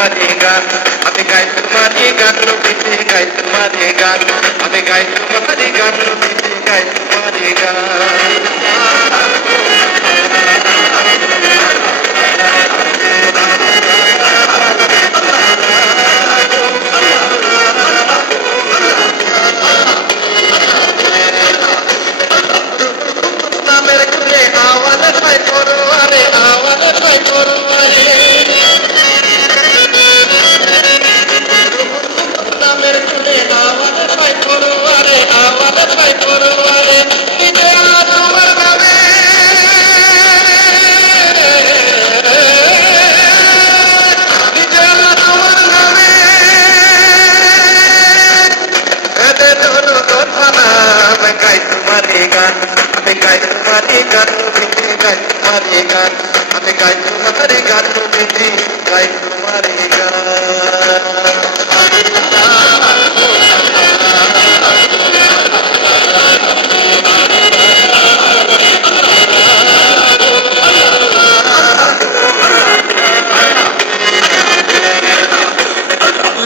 তোমারি গান, আমি গাই তোমারি গান নবীজি গাই তোমারি গান, আমি গাই তোমারি গান নবীজি গাই তোমারি গান। নামের গুণে আওয়াজ হয় পরোয়ারে, আওয়াজ হয় পরোয়ারে। নামের গুণে আওয়াজ হয় পরোয়ারে, আওয়াজ হয় পরোয়ারে। নিজে তোমার নামে নিজে তোমার নামে এদের ধরো কথা না, আমি গাই তোমারি গান, আমি গাই তোমারি গান নবীজি গাই তোমারি গান, আমি গাই তোমারি গান নবীজি গাই তোমারি গান।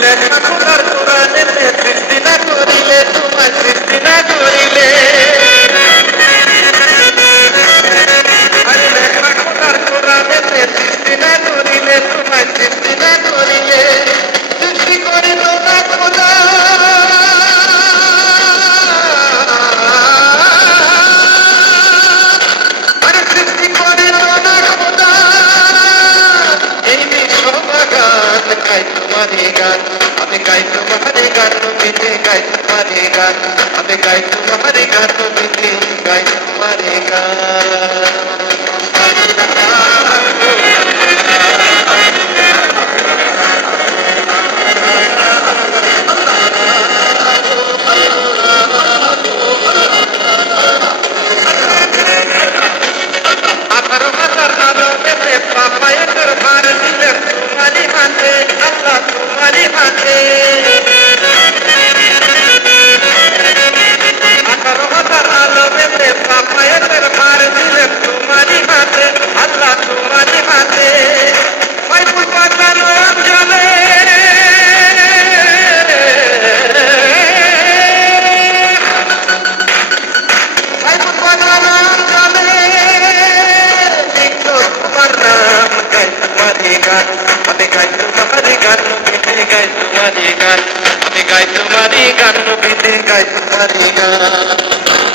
লেখা খোদার কোরআনেতে সৃষ্টি না করিলে, তোমার সৃষ্টি না করিলে, আরে লেখা খোদার কোরআনেতে সৃষ্টি না করিলে, তোমার সৃষ্টি না করিলে, সৃষ্টি করিল না খোদা। আরে সৃষ্টি করিল না খোদা এই বিশ্ববাগান, গাই তোমারি গান, আমি গাই তোমারি গান নবীজি গাই তোমারি গান, আমি গাই তোমারি গান নবীজি গাই তোমারি গান। আঠারো হাজার আলমেতে পাপায়ের ভার দিলে তোমারি হাতে, আল্লাহ তোমারি হাতে। 18,000 আলমেতে পাপায়ের ভার দিলে তোমারি হাতে, আল্লাহ তোমারি হাতে। মাইকুল পাতানো জলে মাইকুল পাতানো জলে তোমার নাম গাই তোমারি গান, আমি গাই তোমারি গান নবীজি গাই তোমারি গান, আমি গাই তোমারি গান নবীজি গাই তোমারি গান।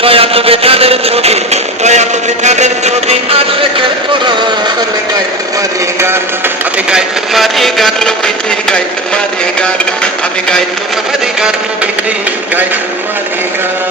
দয়া তুমি তাদের ছবি, দয়া তুমি তাদের ছবি, আশেকের কোরআন গাই তোমারি গান, আমি গাই তোমারি গান নবীজি গাই তোমারি গান, আমি গাই তোমারি গান নবীজি গাই তোমারি গান।